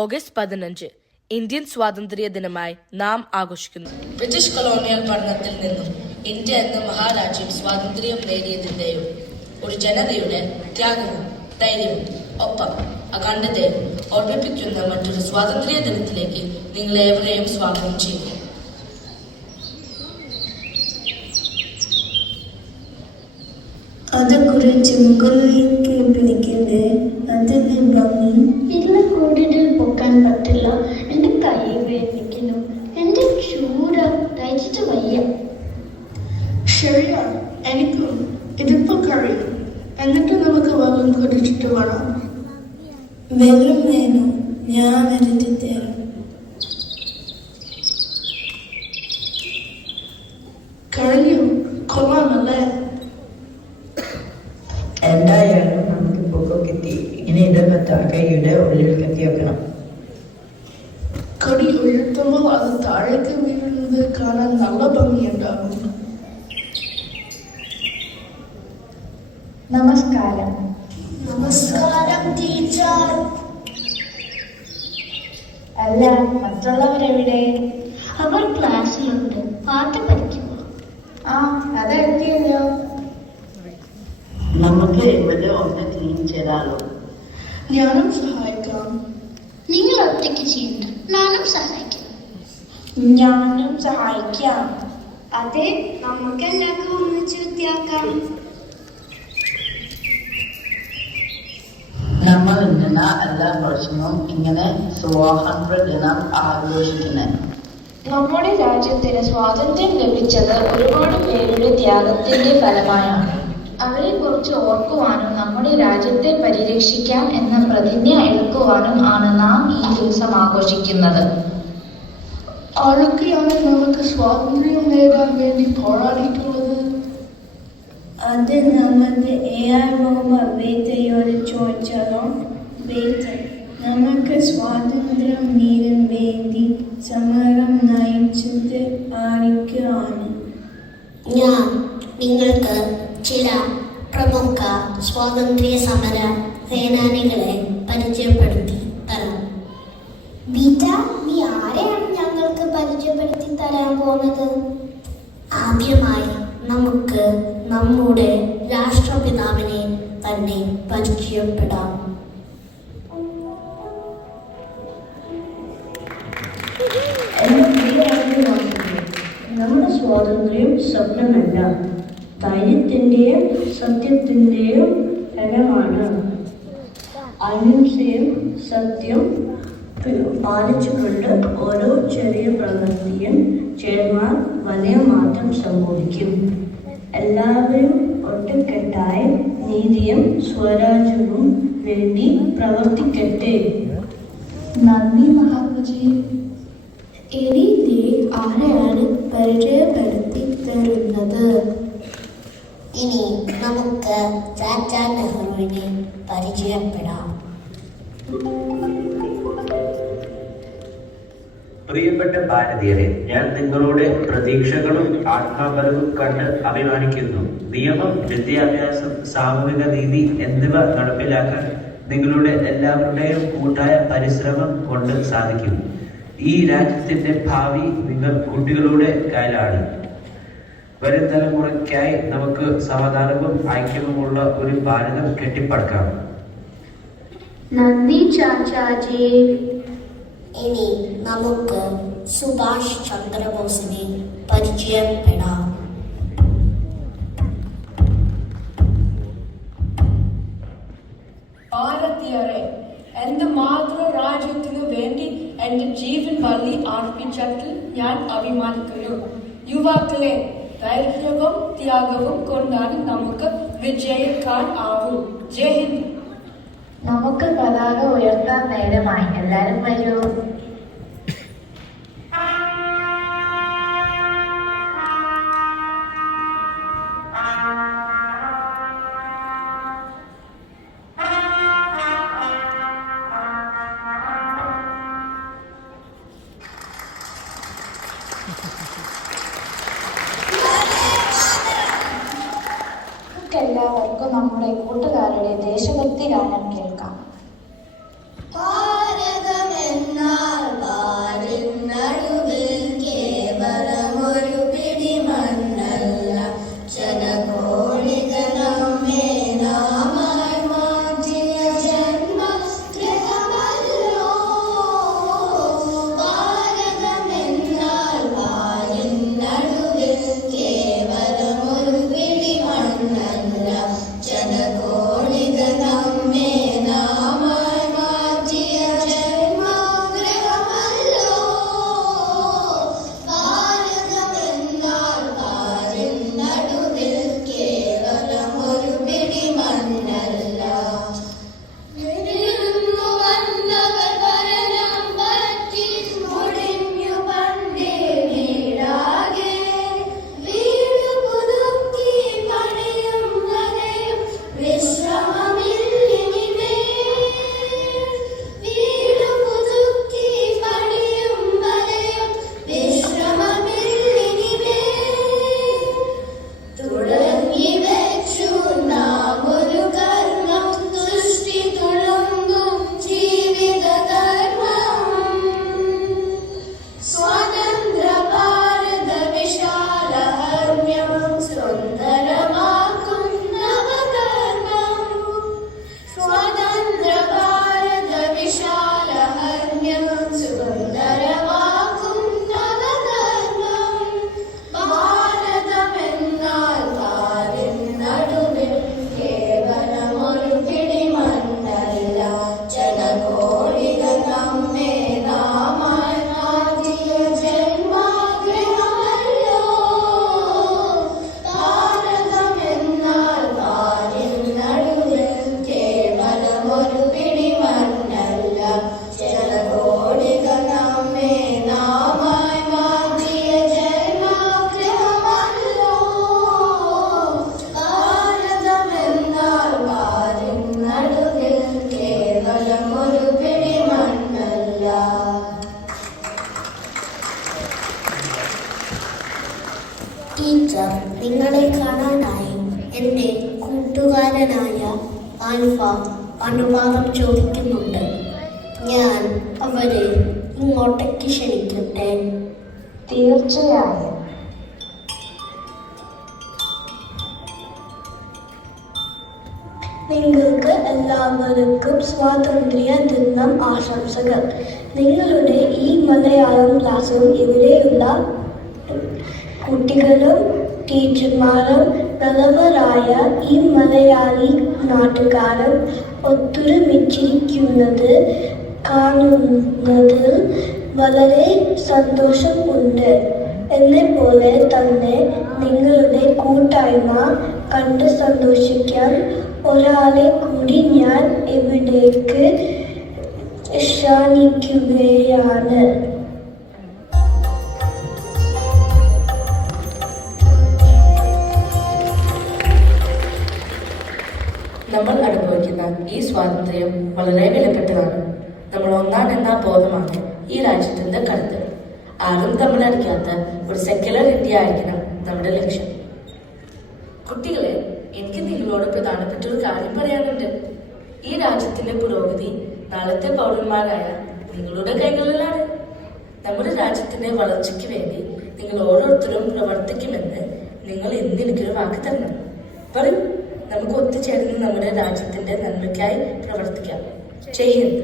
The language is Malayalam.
ഓഗസ്റ്റ് 15 ഇന്ത്യൻ സ്വാതന്ത്ര്യ ദിനമായി നാം ആഘോഷിക്കുന്നു. ബ്രിട്ടീഷ് കൊളോണിയൽ ഭരണത്തിൽ നിന്നും ഇന്ത്യ എന്ന മഹാരാജ്യം സ്വാതന്ത്ര്യം നേടിയതിന്റെയും ഒരു ജനതയുടെ ത്യാഗവും ധൈര്യവും ഒപ്പം അഖണ്ഡതയും ഓർമ്മിപ്പിക്കുന്ന മറ്റൊരു സ്വാതന്ത്ര്യ ദിനത്തിലേക്ക് നിങ്ങളേവരെയും സ്വാഗതം ചെയ്യുന്നു. അതക്കുറിച്ച് മുകളിലേക്ക് പിടിക്കണ്ടേ? അതിന്റെ ഭംഗി ഇല്ല, കൂടുതൽ പൊക്കാൻ പറ്റില്ല. എന്റെ കൈ വേദനിക്കുന്നു. എന്റെ ചൂട് തയ്ച്ചിട്ട് വയ്യ. ശരിയാണ്, എനിക്കും ഇതിപ്പോ കഴിയും. എന്നിട്ട് നമുക്ക് വെള്ളം കുടിച്ചിട്ട് വേണം. വെള്ളം വേണം, ഞാൻ എടുത്ത് തരാം. കഴിഞ്ഞു, കൊള്ളാമല്ലേ? എന്തായാലും നമുക്ക് പൊക്കം കിട്ടി. ഇനി ഇതൊക്കെ താഴെയുടെ ഉള്ളിൽ കെട്ടി വെക്കണം. കൊടി ഉയർത്തുമ്പോൾ അത് താഴേക്ക് വീഴുന്നത് കാണാൻ നല്ല ഭംഗിയുണ്ടാകും. നമസ്കാരം. നമസ്കാരം ടീച്ചർ. അല്ല, മറ്റുള്ളവരെവിടെ? അവർ ക്ലാസ്സിലുണ്ട്, പാട്ട് പഠിക്കുക. അതെത്തിയല്ലോ. നമുക്ക് ഇവിടെ ഒന്ന് ക്ലീൻ ചെയ്താലോ? ഞാനും സഹായിക്കാം. നിങ്ങൾ ഒറ്റയ്ക്ക് ചെയ്യണ്ട, ഞാനും സഹായിക്കാം. ഞാനും സഹായിക്കാം. അതെ, നമുക്കെല്ലാവർക്കും ഒന്നിച്ച് വൃത്തിയാക്കാം. നമ്മൾ ഇന്ന് എല്ലാ വർഷവും ഇങ്ങനെ സ്വാതന്ത്ര്യ ദിനം ആഘോഷിക്കുന്നത്. നമ്മുടെ രാജ്യത്തിന് സ്വാതന്ത്ര്യം ലഭിച്ചത് ഒരുപാട് പേരുടെ ത്യാഗത്തിന്റെ ഫലമായാണ്. അവരെ കുറിച്ച് ഓർക്കുവാനും നമ്മുടെ രാജ്യത്തെ പരിരക്ഷിക്കാം എന്ന പ്രതിജ്ഞ എടുക്കുവാനും ആണ് നാം ഈ ദിവസം ആഘോഷിക്കുന്നത്. ആരൊക്കെയാണ് നമുക്ക് സ്വാതന്ത്ര്യം നേടാൻ വേണ്ടി പോരാടിയിട്ടുള്ളത്? അത് നമ്മുടെ AR മുഹമ്മദ് ബേത്തയോട് ചോദിച്ചാലോ? ബേത്ത നമുക്ക് സ്വാതന്ത്ര്യം നേടാൻ വേണ്ടി സമരം നയിച്ചത് ആരൊക്കെയാണ്? ഞാൻ നിങ്ങൾക്ക് ചില പ്രമുഖ സ്വാതന്ത്ര്യ സമര സേനാനികളെ പരിചയപ്പെടുത്തി തരാം. ബീറ്റ, നീ ആരെയാണ് ഞങ്ങൾക്ക് പരിചയപ്പെടുത്തി തരാൻ പോകുന്നത്? ആദ്യമായി നമുക്ക് നമ്മുടെ രാഷ്ട്രപിതാവിനെ തന്നെ പരിചയപ്പെടാം. നമ്മുടെ സ്വാതന്ത്ര്യം സ്വപ്നമല്ല, ധൈര്യത്തിന്റെയും സത്യത്തിന്റെയും ഫലമാണ്. അഹിംസയും സത്യം പാലിച്ചുകൊണ്ട് ഓരോ ചെറിയ പ്രവൃത്തിയും ചെയ്താൽ വലിയ മാറ്റം സംഭവിക്കും. എല്ലാവരും ഒറ്റക്കെട്ടായി നീതിയും സ്വരാജ്യവും വേണ്ടി പ്രവർത്തിക്കട്ടെ. നന്ദി മഹാത്മജി. ഇനി നീ ആരെയാണ് പരിചയപ്പെടുത്തി തരുന്നത്? ഇനി നമുക്ക് ചാച്ചാ നെഹ്റുവിനെ പരിചയപ്പെടാം. പ്രിയപ്പെട്ട ഭാരതീയരെ, ഞാൻ നിങ്ങളുടെ പ്രതീക്ഷകളും ആത്മാബലവും കണ്ട് അഭിമാനിക്കുന്നു. നിയമം, വിദ്യാഭ്യാസം, സാമൂഹിക നീതി എന്നിവ നടപ്പിലാക്കാൻ നിങ്ങളുടെ എല്ലാവരുടെയും കൂട്ടായ പരിശ്രമം കൊണ്ട് സാധിക്കും. ഈ രാജ്യത്തിന്റെ ഭാവി നിങ്ങൾ കുട്ടികളുടെ കയ്യിലാണ്. വരും തലമുറയ്ക്കായി നമുക്ക് സമാധാനവും ഐക്യവുമുള്ള ഒരു ഭാരതം കെട്ടിപ്പടുക്കാം. നന്ദി ചാച്ചാജി. ഇനി നമുക്ക് സുഭാഷ് ചന്ദ്രബോസിനെ പരിചയപ്പെടാം. ഭാരതീയരെ, എന്റെ മാതൃരാജ്യത്തിനു വേണ്ടി എന്റെ ജീവൻ ബലി അർപ്പിച്ചതിൽ ഞാൻ അഭിമാനിക്കുന്നു. യുവാക്കളെ, ധൈര്യവും ത്യാഗവും കൊണ്ടാണ് നമുക്ക് വിജയിക്കാൻ ആവൂ. ജയ് ഹിന്ദ്. നമുക്ക് പതാക ഉയർത്താൻ നേരമായി. എല്ലാരും വരൂ. എല്ലാവർക്കും നമ്മുടെ കൂട്ടുകാരുടെ ദേശഭക്തി ഗാനം കേൾക്കാം. ഭാരതമേ നിങ്ങളെ കാണാനായി എൻ്റെ കൂട്ടുകാരനായ ആൽഫ അനുവാദം ചോദിക്കുന്നുണ്ട്. ഞാൻ അവരെ ഇങ്ങോട്ടേക്ക് ക്ഷണിക്കട്ടെ? തീർച്ചയായും. നിങ്ങൾക്ക് എല്ലാവർക്കും സ്വാതന്ത്ര്യ ദിനം ആശംസകൾ. നിങ്ങളുടെ ഈ മലയാളം ക്ലാസ്സും ഇവിടെയുള്ള കുട്ടികളും ടീച്ചർമാരും പ്രഗത്ഭരായ ഈ മലയാളി നാട്ടുകാരും ഒത്തൊരുമിച്ചിരിക്കുന്നത് കാണുന്നതിൽ വളരെ സന്തോഷമുണ്ട്. എന്നെപ്പോലെ തന്നെ നിങ്ങളുടെ കൂട്ടായ്മ കണ്ട് സന്തോഷിക്കാൻ ഒരാളെ കൂടി ഞാൻ ഇവിടേക്ക് ക്ഷണിക്കുകയാണ്. നമ്മൾ അനുഭവിക്കുന്ന ഈ സ്വാതന്ത്ര്യം വളരെ വിലപ്പെട്ടതാണ്. നമ്മൾ ഒന്നാണെന്ന ബോധമാണ് ഈ രാജ്യത്തിന്റെ കരുത്ത്. ആരും തമ്മിലടിക്കാത്ത ഒരു സെക്യുലർ ഇന്ത്യ ആയിരിക്കണം നമ്മുടെ ലക്ഷ്യം. കുട്ടികളെ, എനിക്ക് നിങ്ങളോട് പ്രധാനപ്പെട്ട ഒരു കാര്യം പറയാനുണ്ട്. ഈ രാജ്യത്തിന്റെ പുരോഗതി നാളത്തെ പൗരന്മാരായ നിങ്ങളുടെ കൈകളിലാണ്. നമ്മുടെ രാജ്യത്തിന്റെ വളർച്ചയ്ക്ക് വേണ്ടി നിങ്ങൾ ഓരോരുത്തരും പ്രവർത്തിക്കുമെന്ന് നിങ്ങൾ ഇന്ന് എനിക്കൊരു വാക്ക് തരണം. പറയൂ, നമുക്ക് ഒത്തുചേർന്ന് നമ്മുടെ രാജ്യത്തിന്റെ നന്മയ്ക്കായി പ്രവർത്തിക്കാം. ജയ് ഹിന്ദ്.